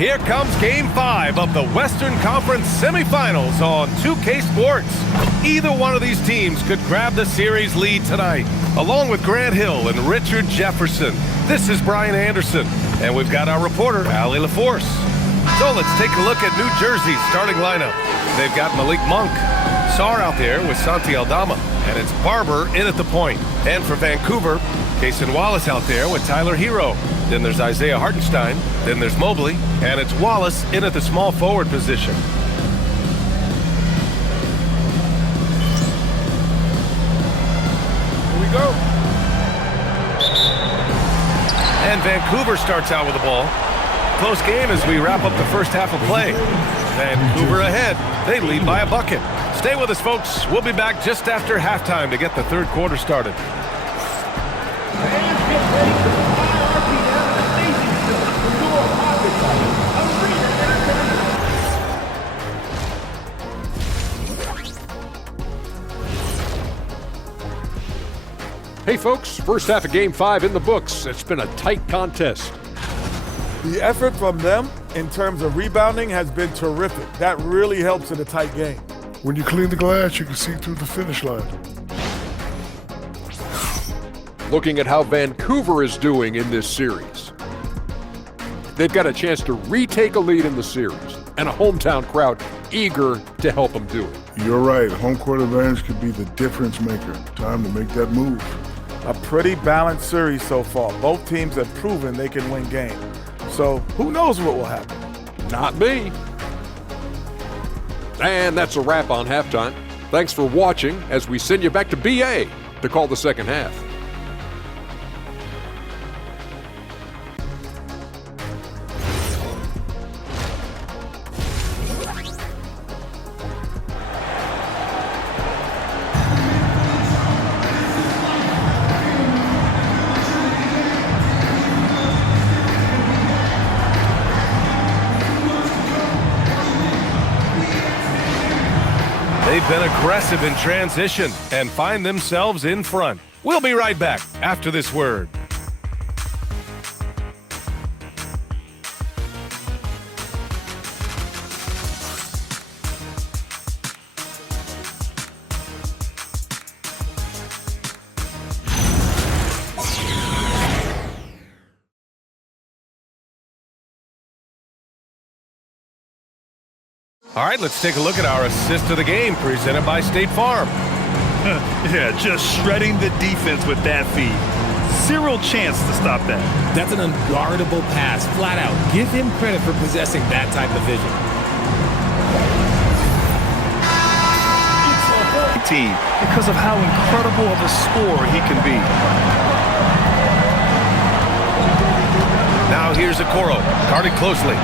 Here comes Game 5 of the Western Conference semifinals on 2K Sports. Either one of these teams could grab the series lead tonight. Along with Grant Hill and Richard Jefferson, this is Brian Anderson, and we've got our reporter, Allie LaForce. So let's take a look at New Jersey's starting lineup. They've got Malik Monk, Sarr out there with Santi Aldama, and it's Barber in at the point. And for Vancouver, Cason Wallace out there with Tyler Hero. Then there's Isaiah Hartenstein. Then there's Mobley. And it's Wallace in at the small forward position. Here we go. And Vancouver starts out with the ball. Close game as we wrap up the first half of play. Vancouver ahead. They lead by a bucket. Stay with us, folks. We'll be back just after halftime to get the third quarter started. Hey folks, first half of Game 5 in the books. It's been a tight contest. The effort from them in terms of rebounding has been terrific. That really helps in a tight game. When you clean the glass, you can see through the finish line. Looking at how Vancouver is doing in this series. They've got a chance to retake a lead in the series, and a hometown crowd eager to help them do it. You're right. Home court advantage could be the difference maker. Time to make that move. A pretty balanced series so far. Both teams have proven they can win games. So who knows what will happen? Not me. And that's a wrap on halftime. Thanks for watching as we send you back to BA to call the second half. They've been aggressive in transition and find themselves in front. We'll be right back after this word. All right, let's take a look at our assist of the game presented by State Farm. Yeah, just shredding the defense with that feed. Zero chance to stop that. That's an unguardable pass, flat out. Give him credit for possessing that type of vision. Team, because of how incredible of a scorer he can be. Now here's Okoro, guarded closely.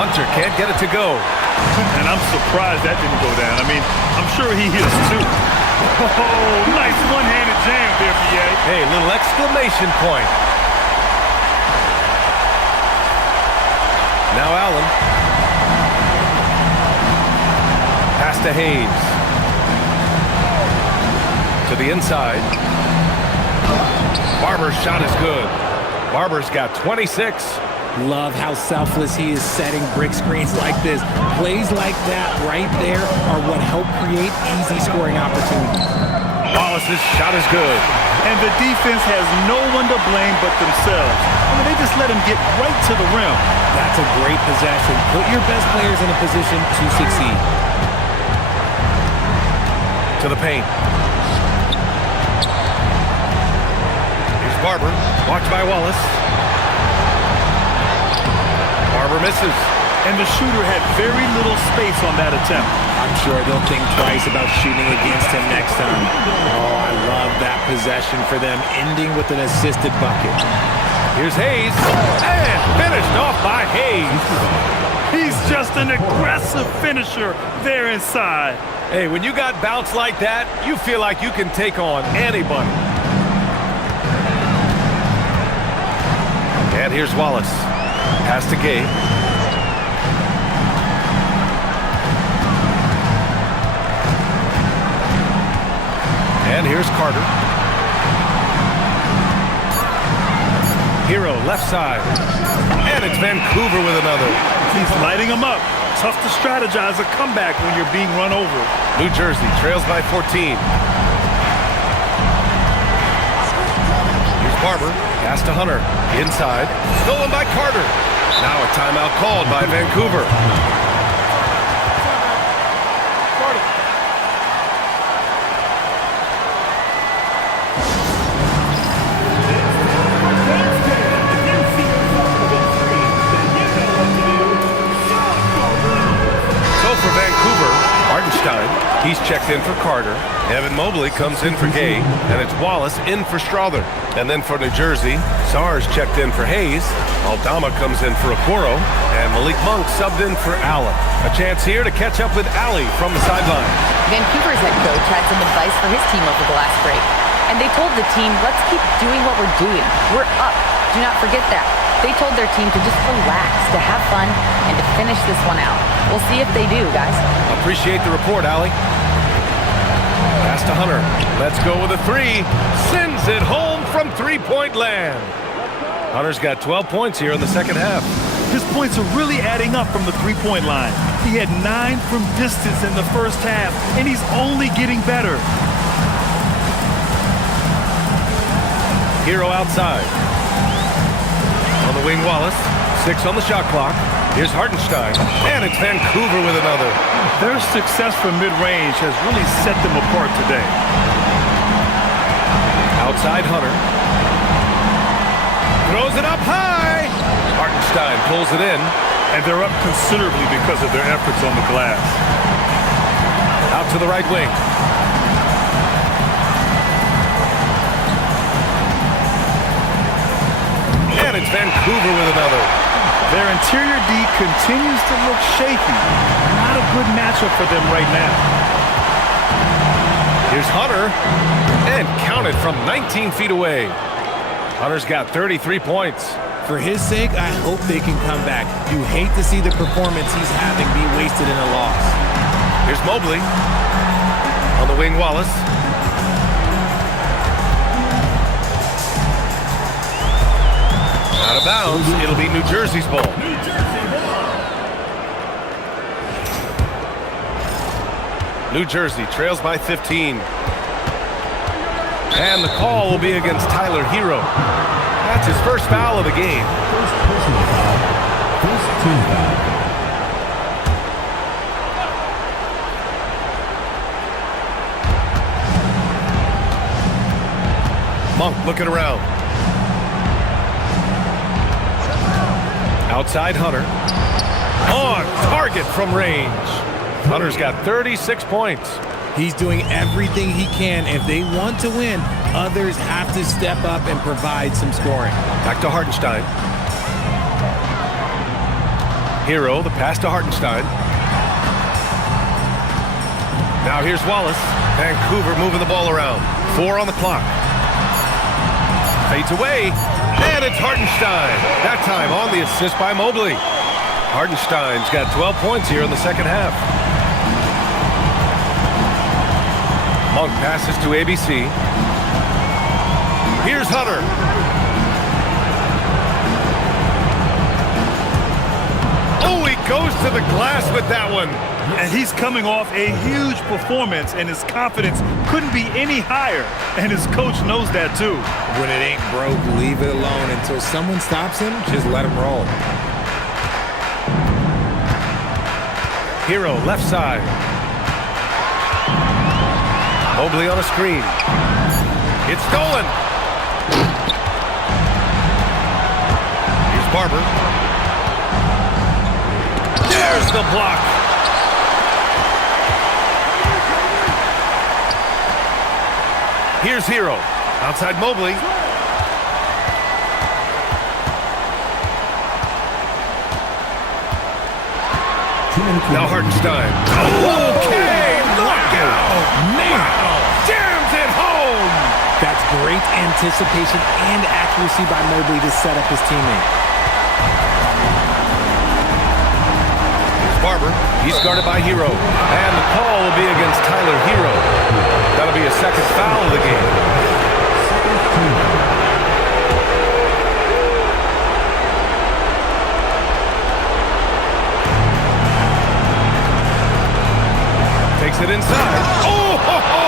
Hunter can't get it to go. And I'm surprised that didn't go down. I mean, I'm sure he is too. Oh, nice one-handed jam there, PA. Hey, little exclamation point. Now Allen. Pass to Hayes. To the inside. Barber's shot is good. Barber's got 26. Love how selfless he is setting brick screens like this. Plays like that right there are what help create easy scoring opportunities. Wallace's shot is good. And the defense has no one to blame but themselves. I mean, they just let him get right to the rim. That's a great possession. Put your best players in a position to succeed. To the paint. Here's Barber, watched by Wallace. Barber misses. And the shooter had very little space on that attempt. I'm sure they'll think twice about shooting against him next time. Oh, I love that possession for them, ending with an assisted bucket. Here's Hayes. And finished off by Hayes. He's just an aggressive finisher there inside. Hey, when you got bounce like that, you feel like you can take on anybody. And here's Wallace. Pass to Gay. And here's Carter. Hero left side. And it's Vancouver with another. He's lighting them up. Tough to strategize a comeback when you're being run over. New Jersey trails by 14. Here's Barber. Pass to Hunter. Inside. Stolen by Carter. Now a timeout called by Vancouver. He's checked in for Carter. Evan Mobley comes in for Gay, and it's Wallace in for Strother. And then for New Jersey, Sars checked in for Hayes. Aldama comes in for Okoro, and Malik Monk subbed in for Allen. A chance here to catch up with Allie from the sideline. Vancouver's head coach had some advice for his team over the last break. And they told the team, let's keep doing what we're doing. We're up. Do not forget that. They told their team to just relax, to have fun, and to finish this one out. We'll see if they do, guys. Appreciate the report, Allie. Pass to Hunter. Let's go with a three. Sends it home from three-point land. Hunter's got 12 points here in the second half. His points are really adding up from the three-point line. He had 9 from distance in the first half, and he's only getting better. Hero outside. On the wing, Wallace. 6 on the shot clock. Here's Hartenstein. And it's Vancouver with another. Their success from mid-range has really set them apart today. Outside Hunter. Throws it up high. Hartenstein pulls it in. And they're up considerably because of their efforts on the glass. Out to the right wing. And it's Vancouver with another. Their interior D continues to look shaky. Not a good matchup for them right now. Here's Hunter. And counted from 19 feet away. Hunter's got 33 points. For his sake, I hope they can come back. You hate to see the performance he's having be wasted in a loss. Here's Mobley. On the wing, Wallace. Out of bounds. It'll be New Jersey's ball. New Jersey trails by 15. And the call will be against Tyler Hero. That's his first foul of the game. First personal foul. First team foul. Monk looking around. Outside Hunter. On target from range. Hunter's got 36 points. He's doing everything he can. If they want to win, others have to step up and provide some scoring. Back to Hartenstein. Hero, the pass to Hartenstein. Now here's Wallace. Vancouver moving the ball around. 4 on the clock. Fades away. And it's Hartenstein. That time on the assist by Mobley. Hartenstein's got 12 points here in the second half. Monk passes to ABC. Here's Hunter. Oh, he goes to the glass with that one. And he's coming off a huge performance, and his confidence couldn't be any higher. And his coach knows that too. When it ain't broke, leave it alone. Until someone stops him, just let him roll. Hero left side. Mobley on a screen. It's stolen. Here's Barber. There's the block. Here's Hero. Outside Mobley. Now Hartenstein. Okay, knockout! Wow! Jams it home! That's great anticipation and accuracy by Mobley to set up his teammate. Here's Barber. He's guarded by Hero. And the call will be against Tyler Hero. That'll be a second foul of the game. inside. Oh, ho, ho!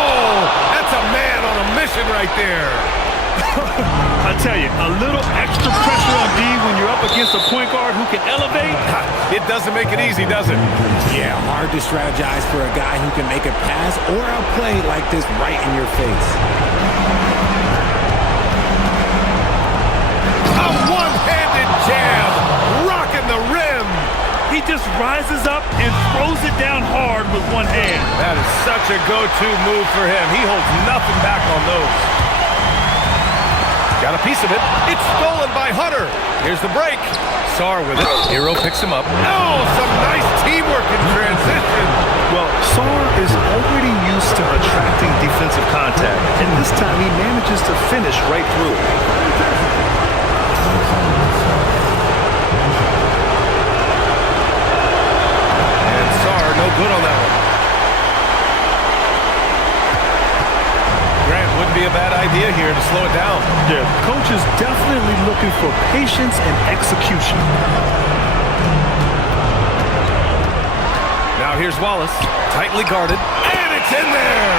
That's a man on a mission right there. I tell you, a little extra pressure on D when you're up against a point guard who can elevate. It doesn't make it easy, does it? Yeah, hard to strategize for a guy who can make a pass or a play like this right in your face. A one-handed jam, rocking the rim. He just rises up and throws it down hard with one hand. That is such a go-to move for him. He holds nothing back on those. Got a piece of it. It's stolen by Hunter. Here's the break. Sarr with it. Hero picks him up. Oh, some nice teamwork in transition. Well, Sarr is already used to attracting defensive contact, and this time he manages to finish right through it. And Sarr, no good on that one. Grant, wouldn't be a bad idea here to slow it down. Yeah, the coach is definitely looking for patience and execution. Now here's Wallace, tightly guarded, and it's in there!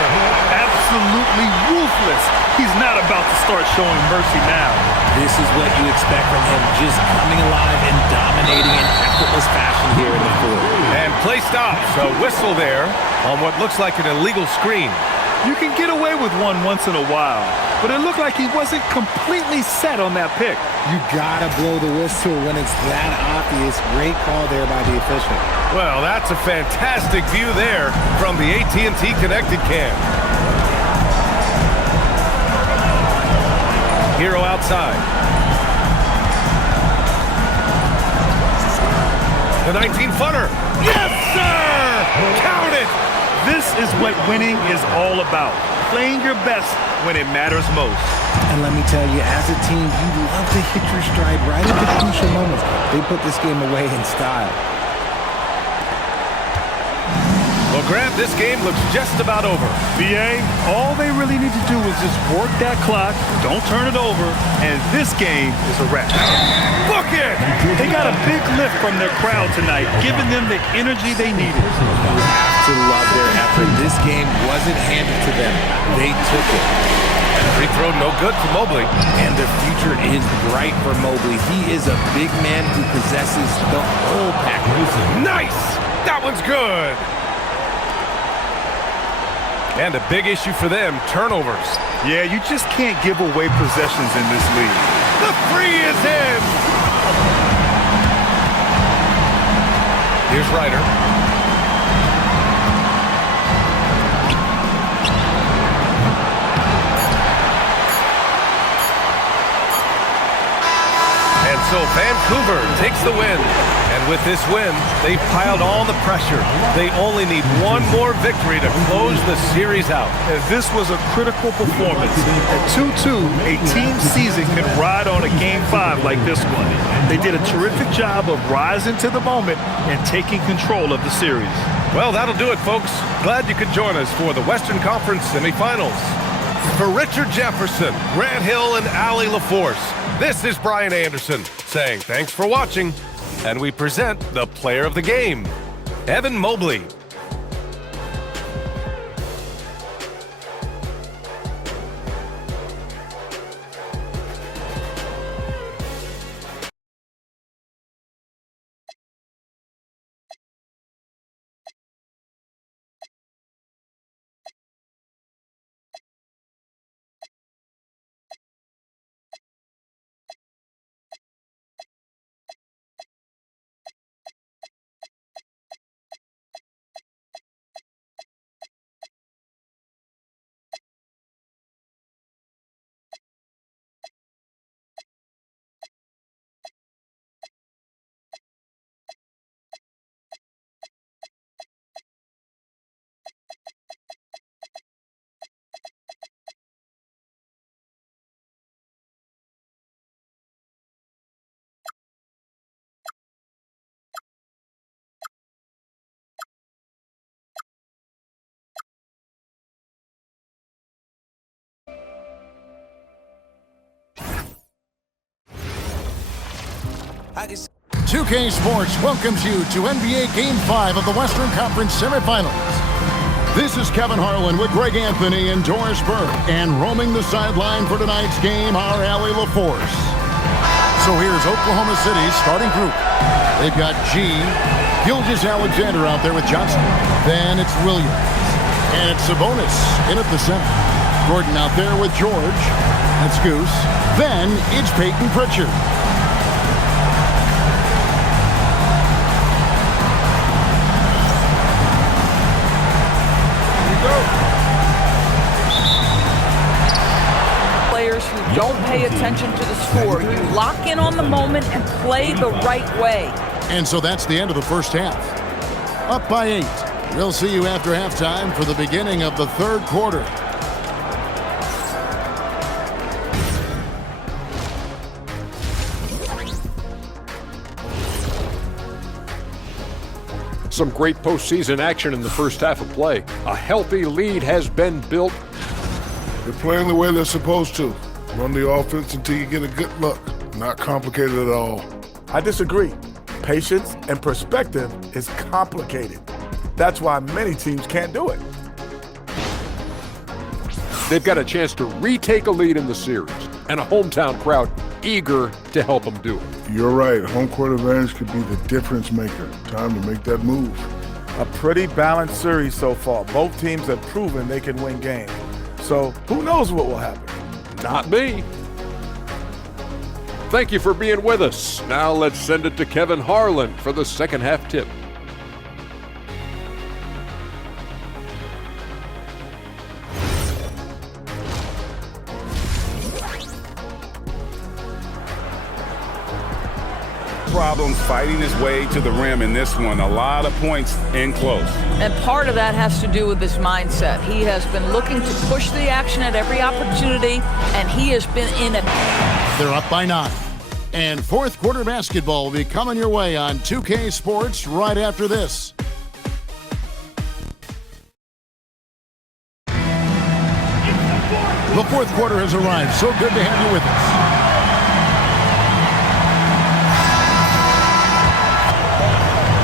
Absolutely ruthless. He's not about to start showing mercy now. This is what you expect from him, just coming alive and dominating in effortless fashion here in the fourth. And play stops, a whistle there on what looks like an illegal screen. You can get away with one once in a while, but it looked like he wasn't completely set on that pick. You gotta blow the whistle when it's that obvious. Great call there by the official. Well, that's a fantastic view there from the AT&T Connected Cam. Hero outside. The 19-footer. Yes, sir! Count it! This is what winning is all about. Playing your best when it matters most. And let me tell you, as a team, you love to hit your stride right at the crucial moments. They put this game away in style. Well, Grant, this game looks just about over. BA, all they really need to do is just work that clock, don't turn it over, and this game is a wrap. Book it! They got a big lift from their crowd tonight, giving them the energy they needed. You have to love their effort. This game wasn't handed to them. They took it. Free throw no good for Mobley. And the future is bright for Mobley. He is a big man who possesses the whole package. Nice! That one's good! And a big issue for them, turnovers. Yeah, you just can't give away possessions in this league. The three is in! Here's Ryder. And so Vancouver takes the win. And with this win, they've piled on the pressure. They only need one more victory to close the series out. And this was a critical performance. At 2-2, a team season can ride on a Game 5 like this one. They did a terrific job of rising to the moment and taking control of the series. Well, that'll do it, folks. Glad you could join us for the Western Conference semifinals. For Richard Jefferson, Grant Hill, and Allie LaForce, this is Brian Anderson saying thanks for watching, and we present the player of the game, Evan Mobley. .2K Sports welcomes you to NBA Game 5 of the Western Conference semifinals. This is Kevin Harlan with Greg Anthony and Doris Burke. And roaming the sideline for tonight's game, our Allie LaForce. So here's Oklahoma City's starting group. They've got Gilgeous-Alexander out there with Johnson. Then it's Williams. And it's Sabonis in at the center. Gordon out there with George. That's Goose. Then it's Peyton Pritchard. Players who don't pay attention to the score. You lock in on the moment and play the right way. And so that's the end of the first half. Up by 8. We'll see you after halftime for the beginning of the third quarter. Some great postseason action in the first half of play. A healthy lead has been built. They're playing the way they're supposed to. Run the offense until you get a good look. Not complicated at all. I disagree. Patience and perspective is complicated. That's why many teams can't do it. They've got a chance to retake a lead in the series, and a hometown crowd eager to help them do it. You're right. Home court advantage could be the difference maker. Time to make that move. A pretty balanced series so far. Both teams have proven they can win games. So who knows what will happen? Not me. Thank you for being with us. Now let's send it to Kevin Harlan for the second half tip. Problems fighting his way to the rim in this one. A lot of points in close. And part of that has to do with his mindset. He has been looking to push the action at every opportunity, and he has been in it. They're up by 9. And fourth quarter basketball will be coming your way on 2K Sports right after this. The fourth quarter has arrived. So good to have you with us.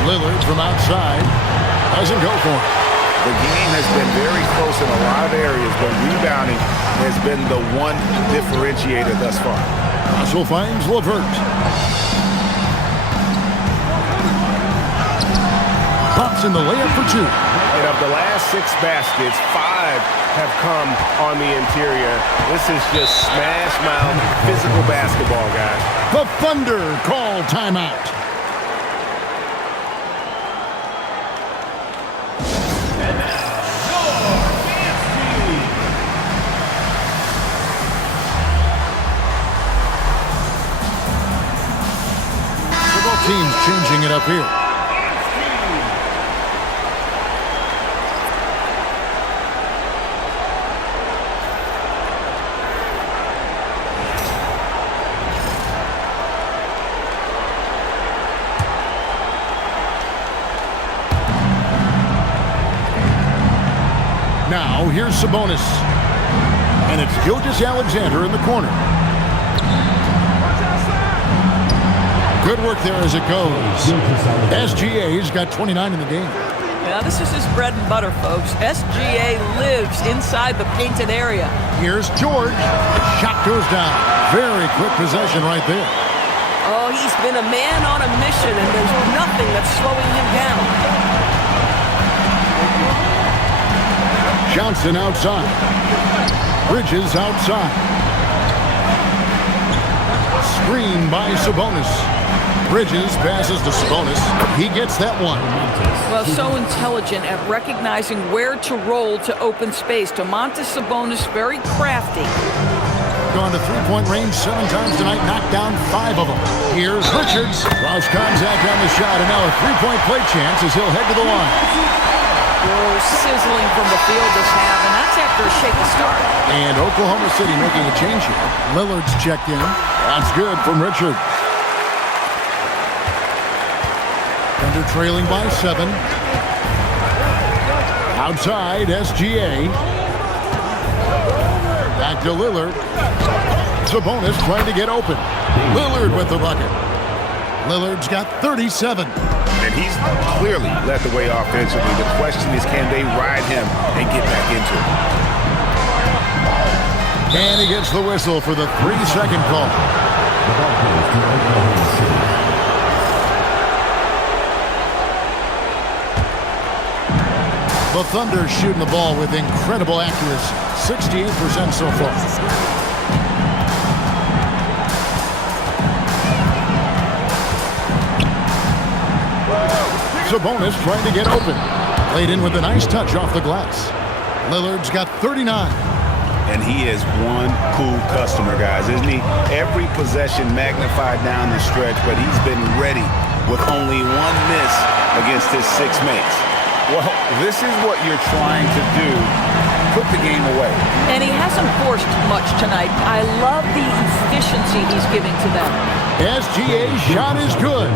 Lillard from outside doesn't go for it. The game has been very close in a lot of areas, but rebounding has been the one differentiator thus far. Russell finds LeVert. Pops in the layup for 2. And of the last 6 baskets, 5 have come on the interior. This is just smash mouth physical basketball, guys. The Thunder call timeout. Teams changing it up here. Now here's Sabonis. And it's Gilgeous-Alexander in the corner. Good work there as it goes. SGA's got 29 in the game. Now, this is his bread and butter, folks. SGA lives inside the painted area. Here's George. Shot goes down. Very quick possession right there. Oh, he's been a man on a mission, and there's nothing that's slowing him down. Johnson outside. Bridges outside. Screen by Sabonis. Bridges passes to Sabonis. He gets that one. Well, so intelligent at recognizing where to roll to open space. Domantas Sabonis, very crafty. Gone to three-point range 7 times tonight, knocked down 5 of them. Here's Richards. Lost contact on the shot, and now a three-point play chance as he'll head to the line. Oh, sizzling from the field this half, and that's after a shaky start. And Oklahoma City making a change here. Lillard's checked in. That's good from Richard. Thunder trailing by 7. Outside, SGA. Back to Lillard. Sabonis trying to get open. Lillard with the bucket. Lillard's got 37. And and he's clearly led the way offensively. The question is, can they ride him and get back into it? And he gets the whistle for the 3-second call. The ball goes to Oklahoma City. The Thunder shooting the ball with incredible accuracy. 68% so far. Sabonis trying to get open. Played in with a nice touch off the glass. Lillard's got 39. And he is one cool customer, guys, isn't he? Every possession magnified down the stretch, but he's been ready with only one miss against his 6 mates. Well, this is what you're trying to do. Put the game away. And he hasn't forced much tonight. I love the efficiency he's giving to them. SGA's shot is good.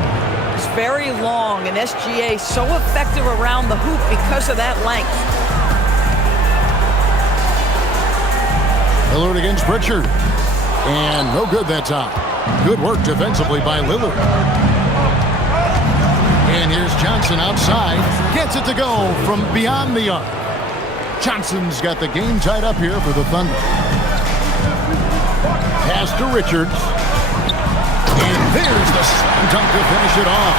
It's very long, and SGA so effective around the hoop because of that length. Lillard against Pritchard. And no good that time. Good work defensively by Lillard. And here's Johnson outside. Gets it to go from beyond the arc. Johnson's got the game tied up here for the Thunder. Pass to Richards. And there's the slam dunk to finish it off.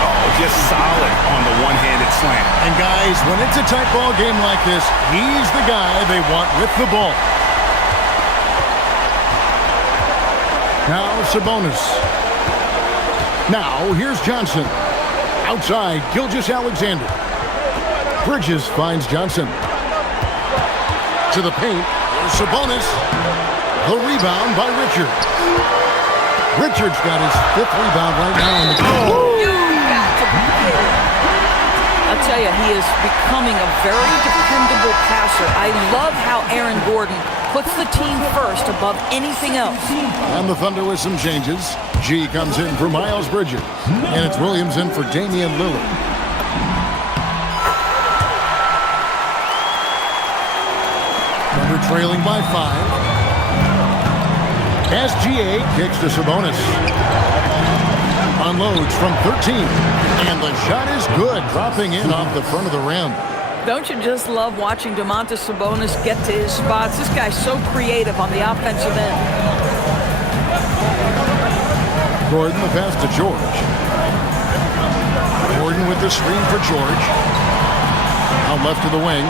Oh, just solid on the one-handed slam. And guys, when it's a tight ball game like this, he's the guy they want with the ball. Now Sabonis. Now here's Johnson. Outside, Gilgeous-Alexander. Bridges finds Johnson. To the paint. There's Sabonis. The rebound by Richards. Richards got his 5th rebound right now in the game. You got to be kidding. I'll tell you, he is becoming a very dependable passer. I love how Aaron Gordon puts the team first above anything else. And the Thunder with some changes. G comes in for Miles Bridges. And it's Williams in for Damian Lillard. Thunder trailing by 5. SGA kicks to Sabonis. Unloads from 13. And the shot is good, dropping in off the front of the rim. Don't you just love watching Domantas Sabonis get to his spots? This guy's so creative on the offensive end. Gordon, the pass to George. Gordon with the screen for George. Out left of the wing.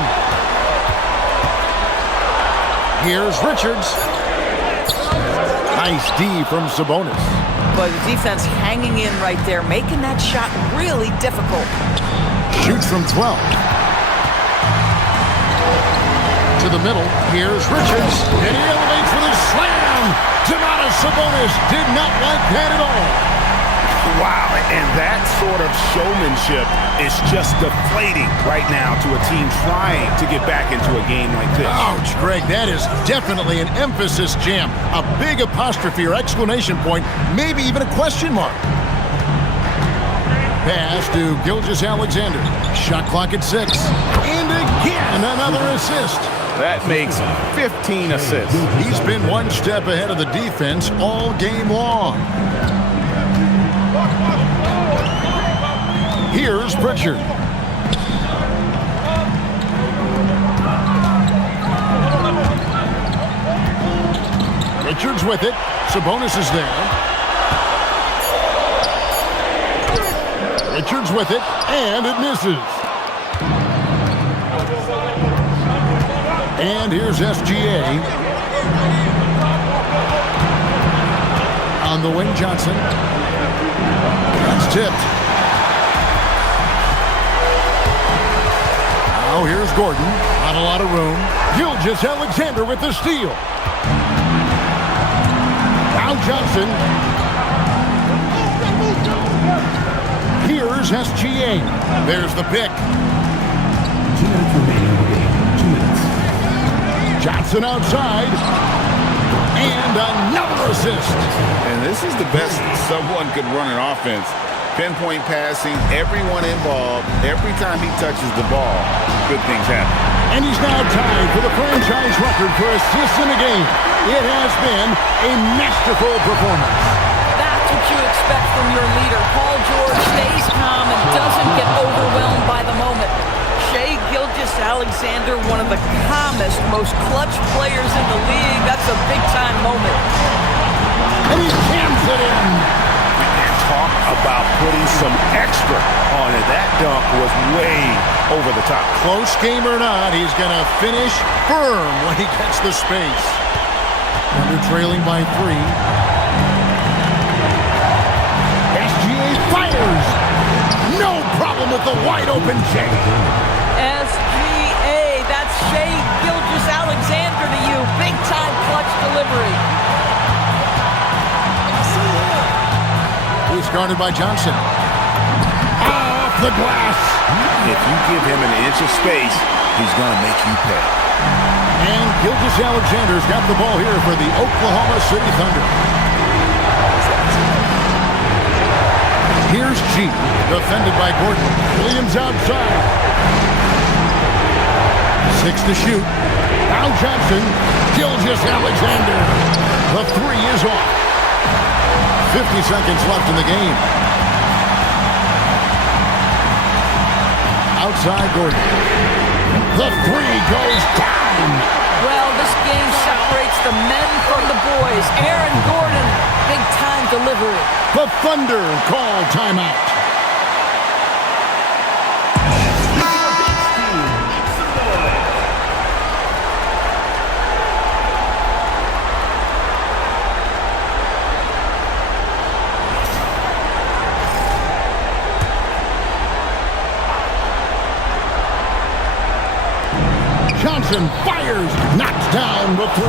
Here's Richards. Nice D from Sabonis. But the defense hanging in right there, making that shot really difficult. Shoots from 12. To the middle. Here's Richards. And he elevates for the slam. Domantas Sabonis did not like that at all. Wow, and that sort of showmanship is just deflating right now to a team trying to get back into a game like this. Ouch, Greg, that is definitely an emphasis jam. A big apostrophe or exclamation point, maybe even a question mark. Pass to Gilgeous-Alexander. Shot clock at 6. And again, another assist. That makes 15 assists. He's been one step ahead of the defense all game long. Here's Pritchard. Richards with it. Sabonis is there. Richards with it, and it misses. And here's SGA. On the wing, Johnson. That's tipped. Now here's Gordon. Not a lot of room. Gilgeous-Alexander with the steal. Now Johnson. Here's SGA. There's the pick. 2 minutes remaining in the game. 2 minutes. Johnson outside. And another assist. And this is the best someone could run an offense. Pinpoint passing, everyone involved. Every time he touches the ball, good things happen. And he's now tied for the franchise record for assists in a game. It has been a masterful performance. That's what what you expect from your leader. Paul George stays calm and doesn't get overwhelmed by the moment. Shai Gilgeous-Alexander, one of the calmest, most clutch players in the league. That's a big-time moment. And he jams it in. And talk about putting some extra on it. That dunk was way over the top. Close game or not, he's going to finish firm when he gets the space. Under trailing by 3. SGA fires. No problem with the wide-open J. SGA, that's Shai Gilgeous-Alexander to you. Big-time clutch delivery. He's guarded by Johnson. Off the glass. If you give him an inch of space, he's going to make you pay. And Gilgeous-Alexander's got the ball here for the Oklahoma City Thunder. Here's G, defended by Gordon. Williams outside. 6 to shoot. Now Johnson. Gilgeous-Alexander. The 3 is off. 50 seconds left in the game. Outside Gordon. The 3 goes down. Well, this game separates the men from the boys. Aaron Gordon, big-time delivery. The Thunder call timeout. Johnson fires, knocks down the 3.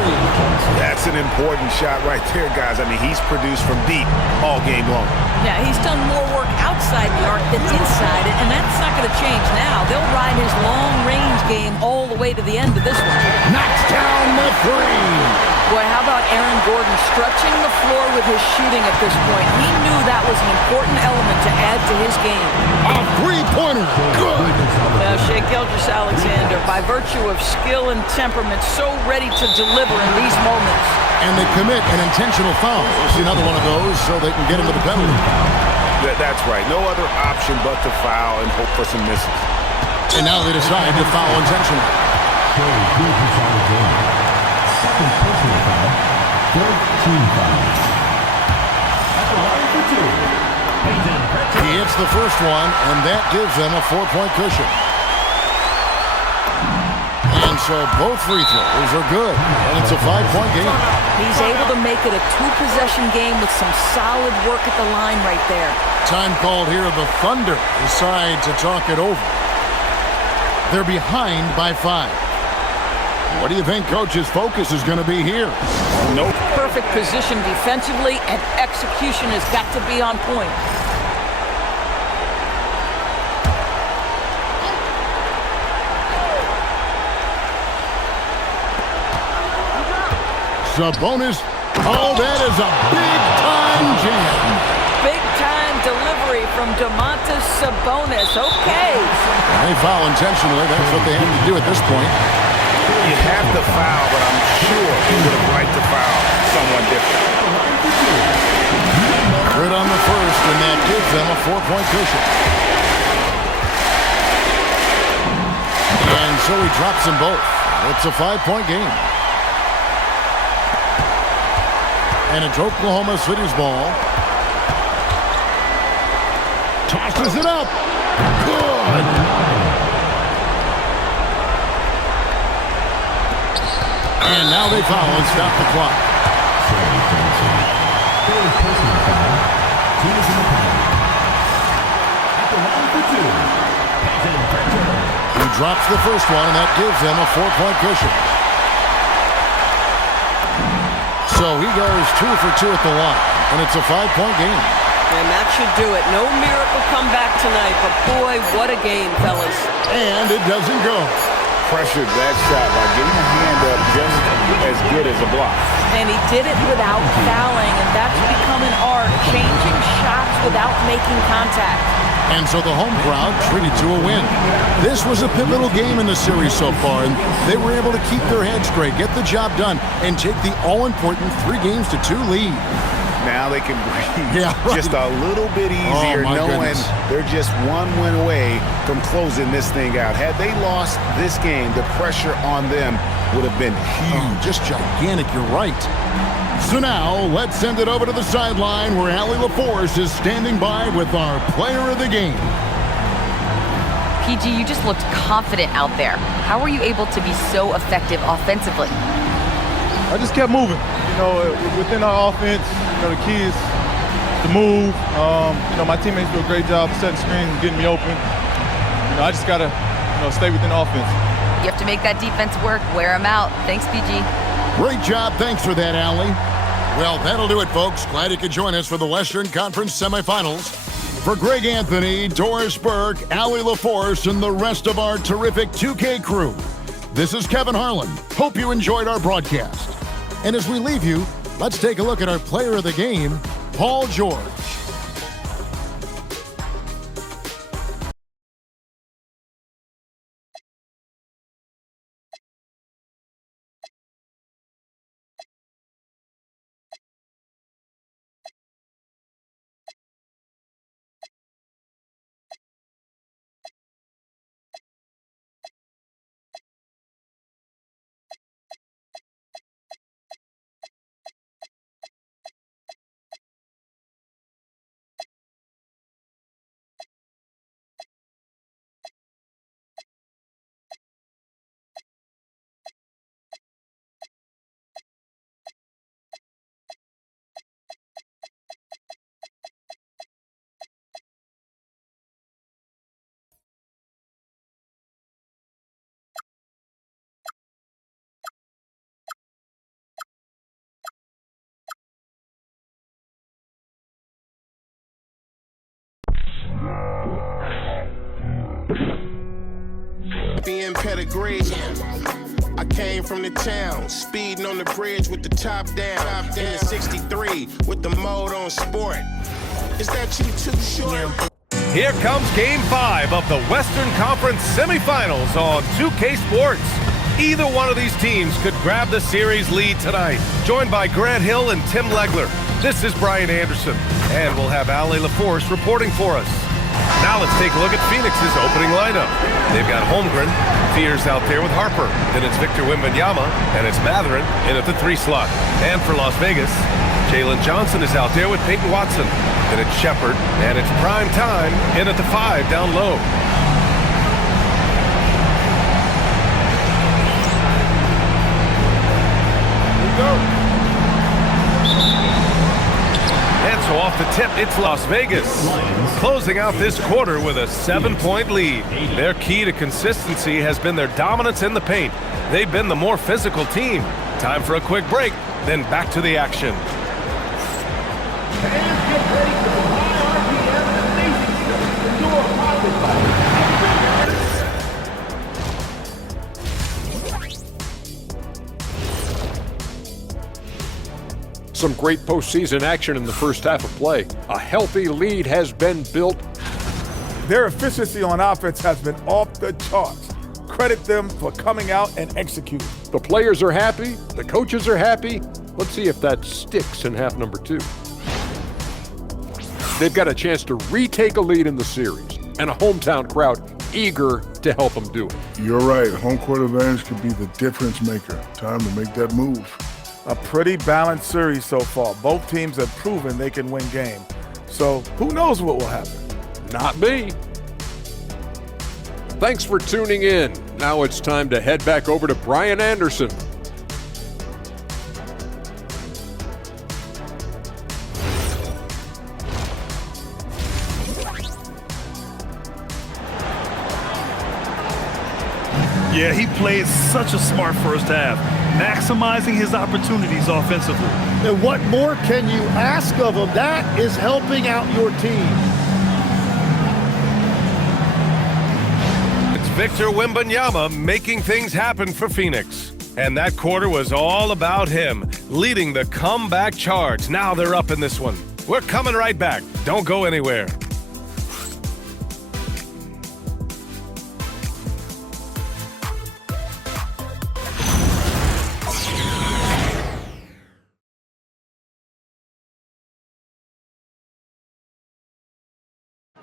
That's an important shot right there, guys. I mean, he's produced from deep all game long. Yeah, he's done more work outside the arc than inside it, and that's not going to change now. They'll ride his long-range game all the way to the end of this one. Knocks down the 3. Boy, how about Aaron Gordon stretching the floor with his shooting at this point? He knew that was an important element to add to his game. A 3-pointer. Good. Now, Shai Gilgeous-Alexander, by virtue of skill and temperament, so ready to deliver in these moments. And they commit an intentional foul. We'll see another one of those so they can get into the penalty. That's right. No other option but to foul and hope for some misses. And now they decide to foul intentionally. Second personal foul, third team foul. At the line for 2. He hits the first one, and that gives them a 4-point cushion. And so both free throws are good, and it's a 5-point game. He's able to make it a 2-possession game with some solid work at the line right there. Time called here. The Thunder decide to talk it over. They're behind by 5. What do you think Coach's focus is going to be here? Nope. Perfect position defensively, and execution has got to be on point. Sabonis. Oh, that is a big-time jam. Big-time delivery from Domantas Sabonis. Okay. They foul intentionally. That's what they have to do at this point. You have to foul, but I'm sure he would have liked to foul someone different. Good on the first, and that gives them a 4-point cushion. And so he drops them both. It's a 5-point game. And it's Oklahoma City's ball. Tosses it up. Good. And now they foul and stop the clock. Third personal foul. Team is in the penalty. At the line for 2. He drops the first one, and that gives them a 4-point cushion. So he goes 2 for 2 at the line, and it's a 5-point game. And that should do it. No miracle comeback tonight, but boy, what a game, fellas. And it doesn't go. Pressured that shot by getting a hand up just as good as a block. And he did it without fouling, and that's become an art, changing shots without making contact. And so the home crowd treated to a win. This was a pivotal game in the series so far, and they were able to keep their heads straight, get the job done, and take the all-important 3-2 lead. Now they can breathe Yeah, right. just a little bit easier, my knowing goodness. they're just one win away from closing this thing out. Had they lost this game, the pressure on them would have been huge. Just gigantic, you're right. So now, let's send it over to the sideline where Allie LaForce is standing by with our player of the game. PG, you just looked confident out there. How were you able to be so effective offensively? I just kept moving. You know, within our offense, you know, the key is to move. You know, my teammates do a great job of setting screens and getting me open. You know, I just got to, you know, stay within the offense. You have to make that defense work. Wear them out. Thanks, PG. Great job. Thanks for that, Allie. Well, that'll do it, folks. Glad you could join us for the Western Conference semifinals. For Greg Anthony, Doris Burke, Allie LaForce, and the rest of our terrific 2K crew, this is Kevin Harlan. Hope you enjoyed our broadcast. And as we leave you, let's take a look at our player of the game, Paul George. Being pedigree, I came from the town, speeding on the bridge with the top down, in the 63 with the mode on sport. Is that you too short? Here comes Game 5 of the Western Conference semifinals on 2K Sports. Either one of these teams could grab the series lead tonight. Joined by Grant Hill and Tim Legler, this is Brian Anderson, and we'll have Allie LaForce reporting for us. Now let's take a look at Phoenix's opening lineup. They've got Holmgren, Fears out there with Harper. Then it's Victor Wembanyama, and it's Mathurin in at the 3 slot. And for Las Vegas, Jalen Johnson is out there with Peyton Watson. Then it's Shepard, and it's Prime Time in at the 5 down low. Here we go. And so off the tip, it's Las Vegas, closing out this quarter with a 7-point lead. Their key to consistency has been their dominance in the paint. They've been the more physical team. Time for a quick break, then back to the action. Some great postseason action in the first half of play. A healthy lead has been built. Their efficiency on offense has been off the charts. Credit them for coming out and executing. The players are happy. The coaches are happy. Let's see if that sticks in half number 2. They've got a chance to retake a lead in the series, and a hometown crowd eager to help them do it. You're right. Home court advantage could be the difference maker. Time to make that move. A pretty balanced series so far. Both teams have proven they can win games. So who knows what will happen? Not me. Thanks for tuning in. Now it's time to head back over to Brian Anderson. Yeah, he played such a smart first half, maximizing his opportunities offensively. And what more can you ask of him? That is helping out your team. It's Victor Wembanyama making things happen for Phoenix. And that quarter was all about him, leading the comeback charge. Now they're up in this one. We're coming right back. Don't go anywhere.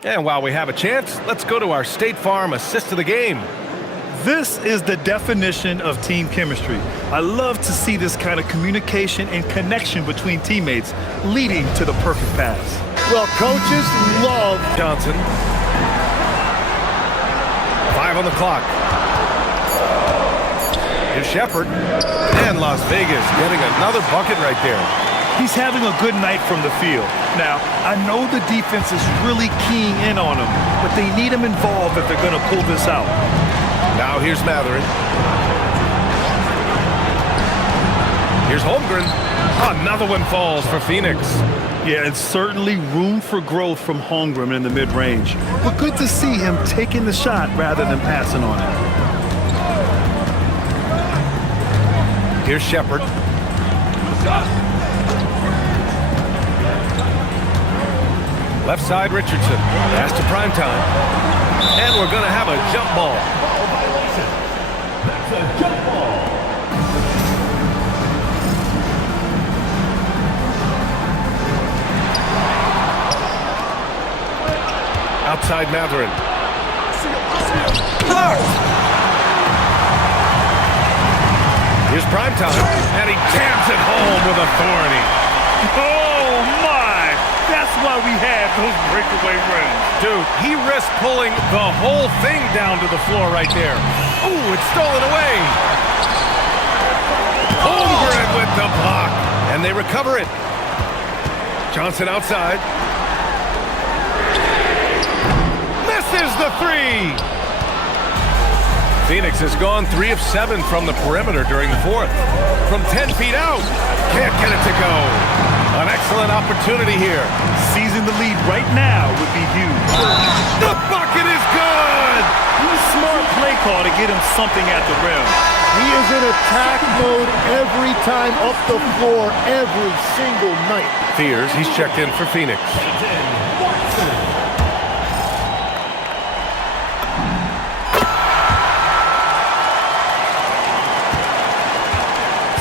And while we have a chance, let's go to our State Farm assist of the game. This is the definition of team chemistry. I love to see this kind of communication and connection between teammates leading to the perfect pass. Well, coaches love Johnson. 5 on the clock. Here's Shepard. And Las Vegas getting another bucket right there. He's having a good night from the field. Now, I know the defense is really keying in on him, but they need him involved if they're going to pull this out. Now here's Matherin. Here's Holmgren. Another one falls for Phoenix. Yeah, it's certainly room for growth from Holmgren in the mid-range. But good to see him taking the shot rather than passing on it. Here's Shepard. Left side, Richardson. Pass to Primetime. And we're going to have a jump ball. That's a jump ball. Outside Matherin. Blocked. Here's Primetime. And he jams it home with authority. Oh, my! That's why we have those breakaway runs. Dude, he risked pulling the whole thing down to the floor right there. Ooh, it's stolen away. Holmgren with the block. And they recover it. Johnson outside. Misses the three. Phoenix has gone 3 of 7 from the perimeter during the fourth. From 10 feet out. Can't get it to go. An excellent opportunity here. Seizing the lead right now would be huge. The bucket is good! Smart play call to get him something at the rim. He is in attack mode every time up the floor, every single night. Fears he's checked in for Phoenix.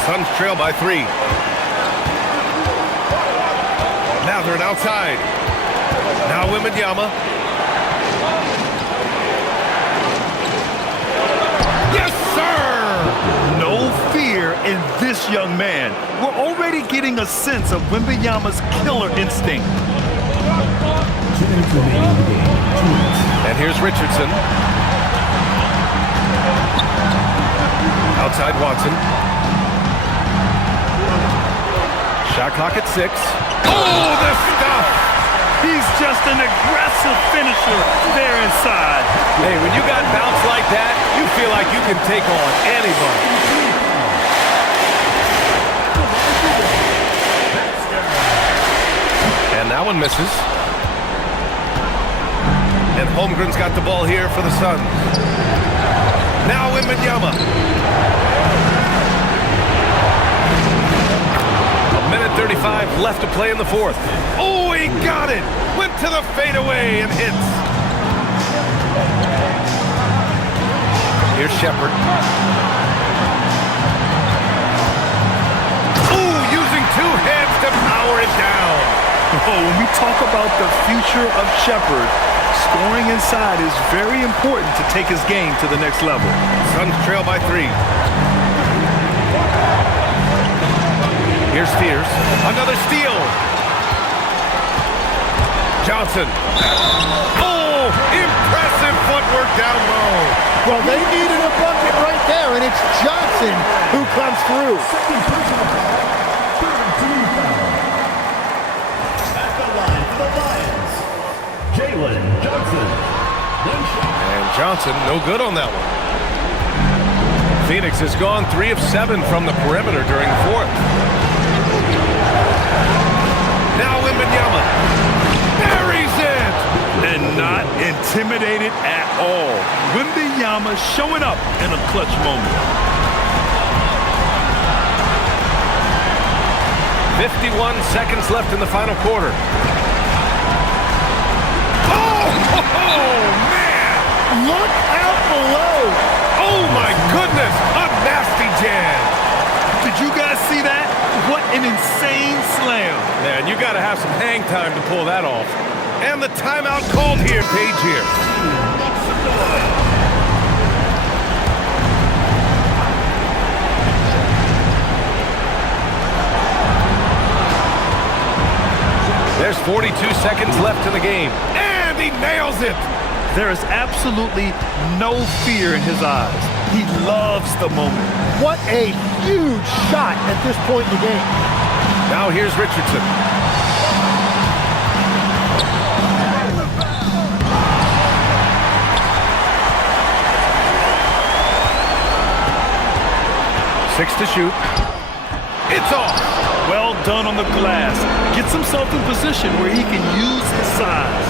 Suns trail by 3. Now they're outside. Now Wembanyama. Yes, sir! No fear in this young man. We're already getting a sense of Wembanyama's killer instinct. 2 minutes remaining in the game. 2 minutes. And here's Richardson. Outside Watson. Shot clock at 6. Oh, the stuff! He's just an aggressive finisher there inside. Hey, when you got bounce like that, you feel like you can take on anybody. And that one misses. And Holmgren's got the ball here for the Suns. Now Wembanyama. 1:35 left to play in the fourth. Oh, he got it! Went to the fadeaway and hits. Here's Shepard. Ooh, using 2 hands to power it down. Oh, when we talk about the future of Shepard, scoring inside is very important to take his game to the next level. Suns trail by 3. Here's Spears. Another steal. Johnson. Oh, impressive footwork down low. Well, they needed a bucket right there, and it's Johnson who comes through. Second personal foul. 13 foul. At the line for the Lions, Jalen Johnson. One shot. And Johnson, no good on that one. Phoenix has gone 3 of 7 from the perimeter during the fourth. Now Wembanyama buries it! And not intimidated at all. Wembanyama showing up in a clutch moment. 51 seconds left in the final quarter. Oh, man! Look out below! Oh, my goodness! A nasty jam! Did you guys see that? What an insane slam. Man, you got to have some hang time to pull that off. And the timeout called here. Page here. There's 42 seconds left in the game. And he nails it. There is absolutely no fear in his eyes. He loves the moment. What a huge shot at this point in the game. Now here's Richardson. Six to shoot. It's off. Well done on the glass. Gets himself in position where he can use his size.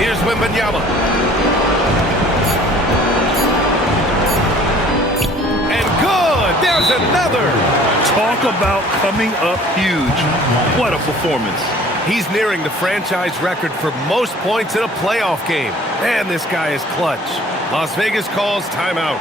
Here's Wembanyama. And good! There's another! Talk about coming up huge. What a performance. He's nearing the franchise record for most points in a playoff game. And this guy is clutch. Las Vegas calls timeout.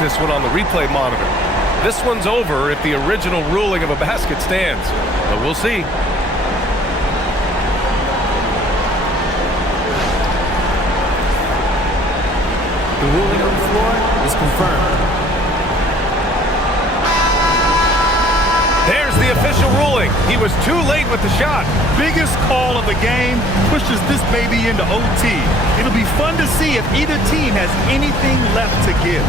This one on the replay monitor. This one's over if the original ruling of a basket stands, but we'll see. The ruling on the floor is confirmed. There's the official ruling. He was too late with the shot. Biggest call of the game, pushes this baby into OT. It'll be fun to see if either team has anything left to give.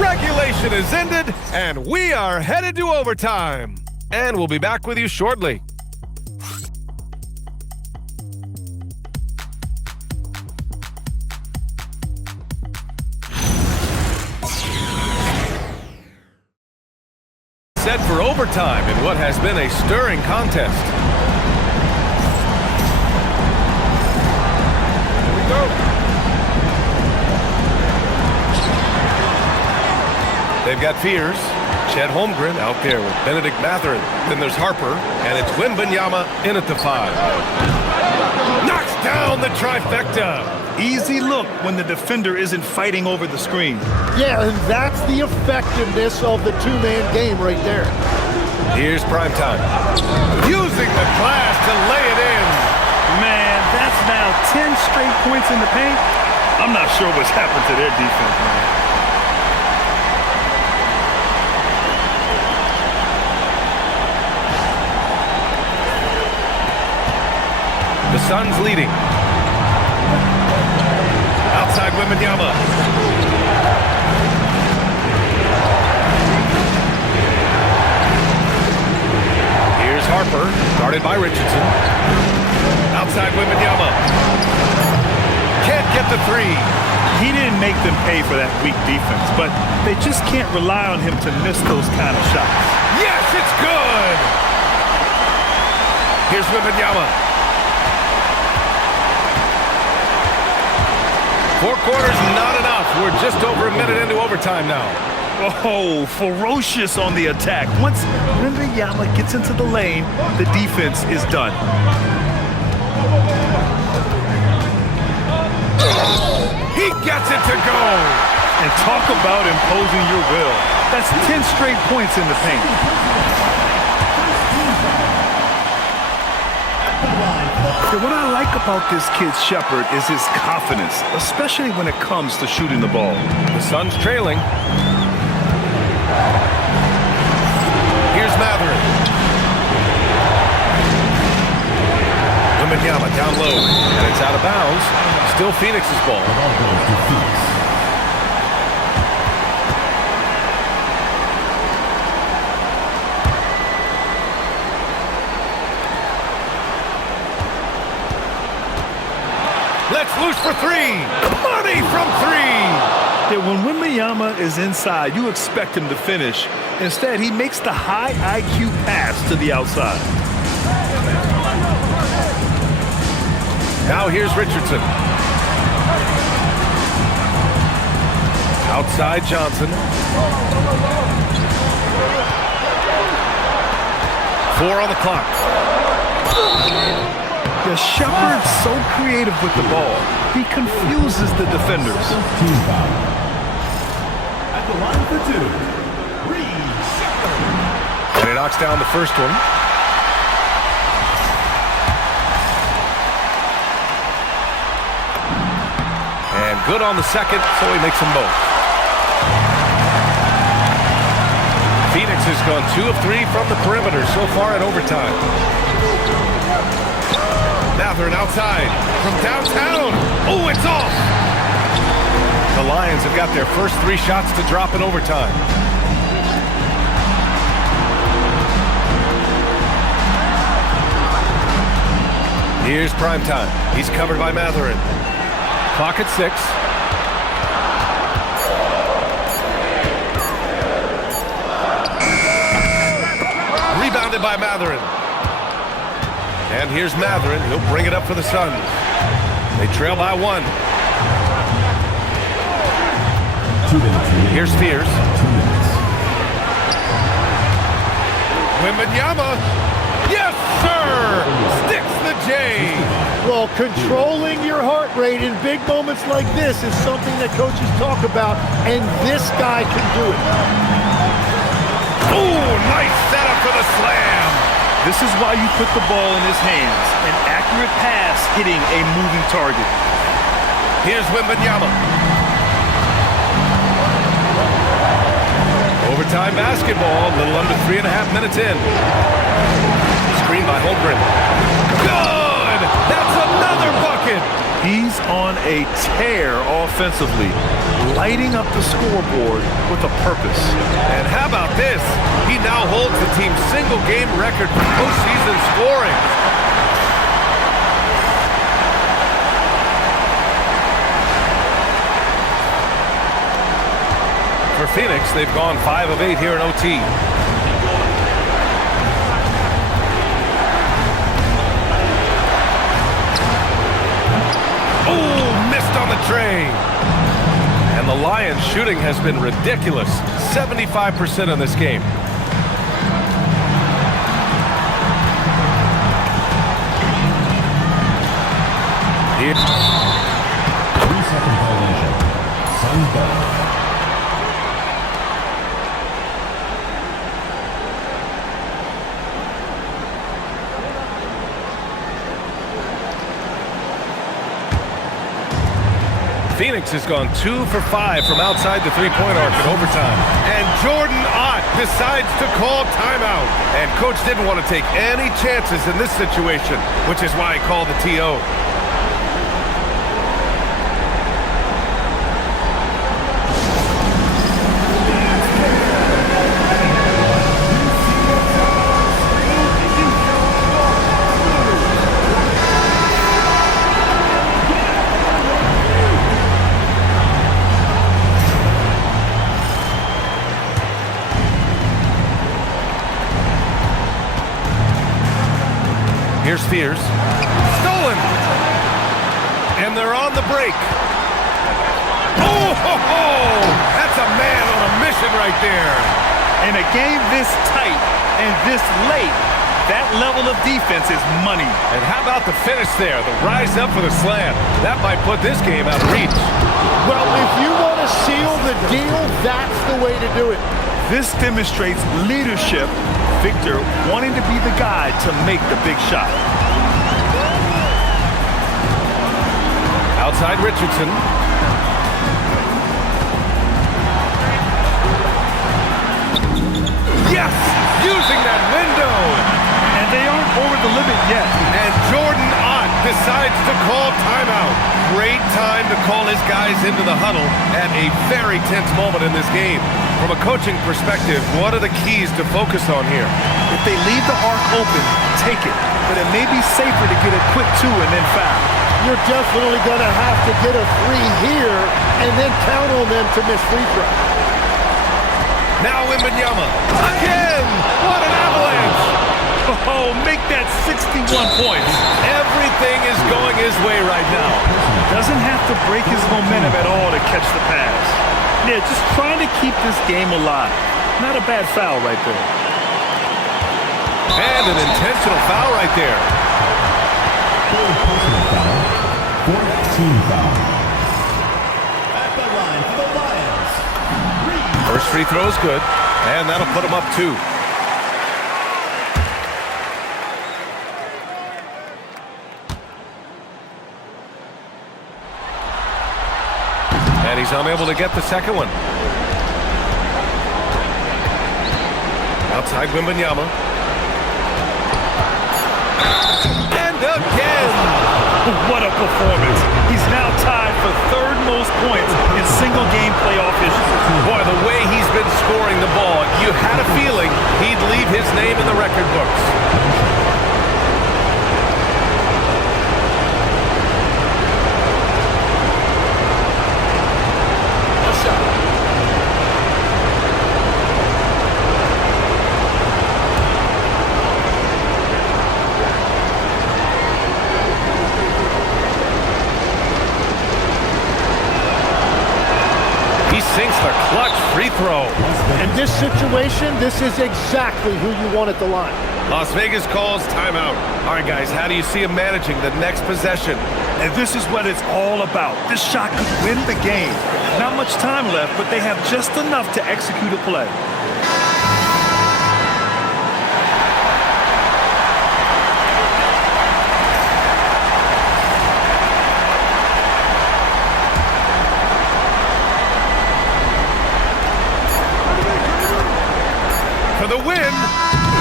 Regulation is ended, and we are headed to overtime. And we'll be back with you shortly. Set for overtime in what has been a stirring contest. Here we go. They've got Fears, Chet Holmgren out there with Benedict Mathurin. Then there's Harper, and it's Wembanyama in at the 5. Knocks down the trifecta. Easy look when the defender isn't fighting over the screen. Yeah, and that's the effectiveness of the two-man game right there. Here's primetime. Using the glass to lay it in. Man, that's now 10 straight points in the paint. I'm not sure what's happened to their defense, man. The Suns leading. Outside Wembanyama. Here's Harper, guarded by Richardson. Outside Wembanyama. Can't get the 3. He didn't make them pay for that weak defense, but they just can't rely on him to miss those kind of shots. Yes, it's good! Here's Wembanyama. 4 quarters, not enough. We're just over a minute into overtime now. Oh, ferocious on the attack. Once Wembanyama gets into the lane, the defense is done. He gets it to go. And talk about imposing your will. That's 10 straight points in the paint. What I like about this kid Shepherd is his confidence, especially when it comes to shooting the ball. The Suns trailing. Here's Mathurin. Wembanyama down low, and it's out of bounds. Still Phoenix's ball. Let's loose for 3. Money from 3. Yeah, when Wembanyama is inside, you expect him to finish. Instead, he makes the high IQ pass to the outside. Now here's Richardson. Outside Johnson. 4 on the clock. The Shepherd's so creative with the ball. He confuses the defenders. Team foul. At the line for 2, Reed Shepherd. And he knocks down the first one. And good on the second, so he makes them both. Phoenix has gone 2 of 3 from the perimeter so far in overtime. Mathurin outside from downtown. Oh, it's off! The Lions have got their first 3 shots to drop in overtime. Here's primetime. He's covered by Mathurin. Clock at 6. Rebounded by Mathurin. And here's Mathurin. He'll bring it up for the Suns. They trail by 1. 2 minutes. Here's Spears. 2 minutes. Wembanyama. Yes, sir! Sticks the J. Well, controlling your heart rate in big moments like this is something that coaches talk about, and this guy can do it. Oh, nice setup for the slam. This is why you put the ball in his hands. An accurate pass hitting a moving target. Here's Wembanyama. Overtime basketball, a little under 3.5 minutes in. Screen by Holmgren. Good! That's another bucket! He's on a tear offensively, lighting up the scoreboard with a purpose. And how about this? He now holds the team's single-game record for postseason scoring. For Phoenix, they've gone 5 of 8 here in OT. Oh, missed on the tray. And the Lions' shooting has been ridiculous. 75% in this game. Here. 3-second violation. Suns ball. Phoenix has gone 2 for 5 from outside the three-point arc in overtime. And Jordan Ott decides to call timeout. And coach didn't want to take any chances in this situation, which is why he called the TO. Here's Spears. Stolen! And they're on the break. Oh, ho, ho! That's a man on a mission right there. In a game this tight and this late, that level of defense is money. And how about the finish there? The rise up for the slam. That might put this game out of reach. Well, if you want to seal the deal, that's the way to do it. This demonstrates leadership. Victor wanting to be the guy to make the big shot. Outside Richardson. Yes! Using that window! And they aren't over the limit yet. And Jordan Ott decides to call timeout. Great time to call his guys into the huddle at a very tense moment in this game. From a coaching perspective, what are the keys to focus on here? If they leave the arc open, take it. But it may be safer to get a quick 2 and then foul. you're definitely going to have to get a three here and then count on them to miss free throw. Now Wembanyama. Again! What an avalanche! Oh, make that 61 points. Everything is going his way right now. Doesn't have to break his momentum at all to catch the pass. Yeah, just trying to keep this game alive. Not a bad foul right there. And an intentional foul right there. Personal foul. Fourth team foul. At the line for the Lions. First free throw is good, and that'll put him up 2. And he's unable to get the second one. Outside Wembanyama. And again! What a performance. He's now tied for third most points in single game playoff history. Boy, the way he's been scoring the ball, you had a feeling he'd leave his name in the record books. Sinks the clutch free throw. In this situation, this is exactly who you want at the line. Las Vegas calls timeout. All right, guys, how do you see him managing the next possession? And this is what it's all about. This shot could win the game. Not much time left, but they have just enough to execute a play. The win.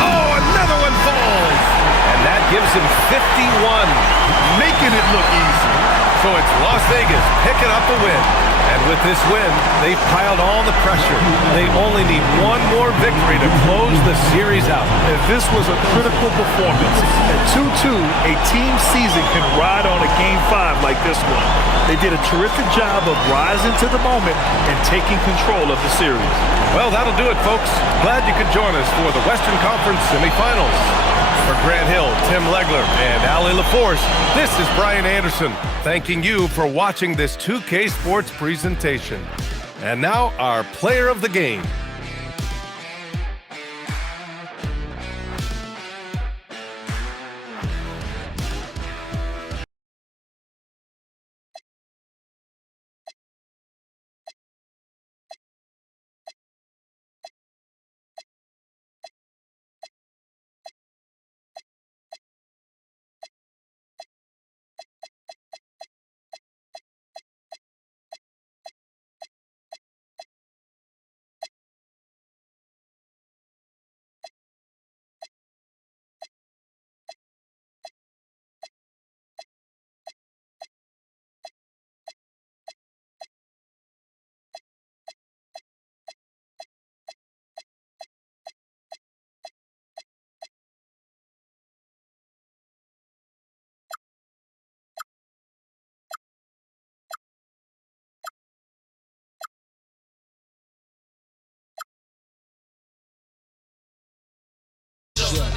Oh, another one falls. And that gives him 51. Making it look easy. So it's Las Vegas picking up the win. And with this win, they've piled all the pressure. They only need one more victory to close the series out. If this was a critical performance, at 2-2, a team season can ride on a Game 5 like this one. They did a terrific job of rising to the moment and taking control of the series. Well, that'll do it, folks. Glad you could join us for the Western Conference semifinals. For Grant Hill, Tim Legler, and Ali LaForce, this is Brian Anderson, thanking you for watching this 2K Sports presentation. And now, our player of the game.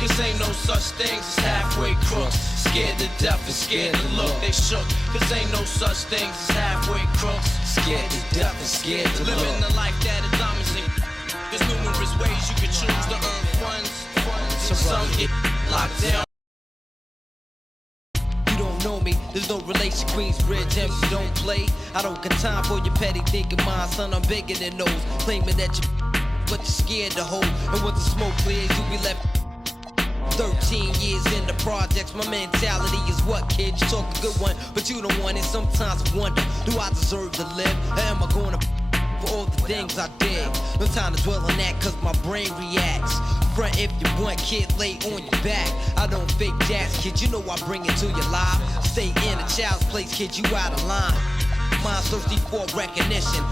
Cause ain't no such things as halfway crooks. Scared to death and scared to look. They shook. Cause ain't no such things as halfway crooks. Scared to death and scared to look. Living the life that is promising. There's numerous ways you can choose to earn funds. Some get locked down. You don't know me, there's no relation, Queensbridge, and you don't play. I don't got time for your petty thinking, my son, I'm bigger than those. Claiming that you but you're scared to hold. And once the smoke clears, you be left 13 years in the projects. My mentality is what, kid? You talk a good one, but you don't want it. Sometimes I wonder, do I deserve to live? Or am I gonna for all the things I did? No time to dwell on that, cause my brain reacts. Front if you want, kid, lay on your back. I don't fake jazz, kid, you know I bring it to your life. Stay in a child's place, kid, you out of line. Mind's thirsty for recognition.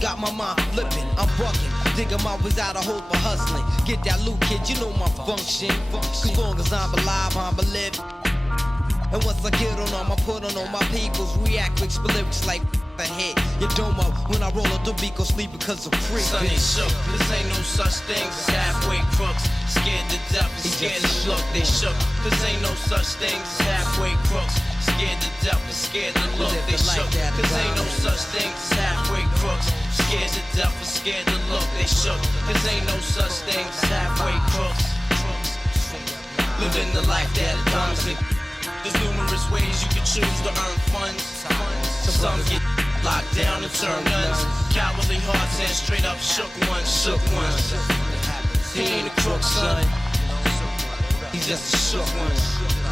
Got my mind flipping, I'm bucking. Digging my ways out of hope for hustling. Get that loot, kid, you know my function. As long as I'm alive, I'm a live. And once I get on them, I put on all my peoples. React with lyrics like the head. You don't know when I roll up the beat, go sleep because of free. Son ain't shook, cause ain't no such thing as halfway crooks. Scared to death and scared to look, they shook. Cause ain't no such thing as halfway crooks. Scared to death and scared to look, they shook. Cause ain't no such thing as halfway crooks. Scared to death and scared to look, they shook. Cause ain't no such thing as halfway crooks. Living the life that it comes in. There's numerous ways you can choose to earn funds. Some get locked down and turn guns. Cowardly hearts and straight up shook ones, shook ones. He ain't a crook, son. He's just a shook one.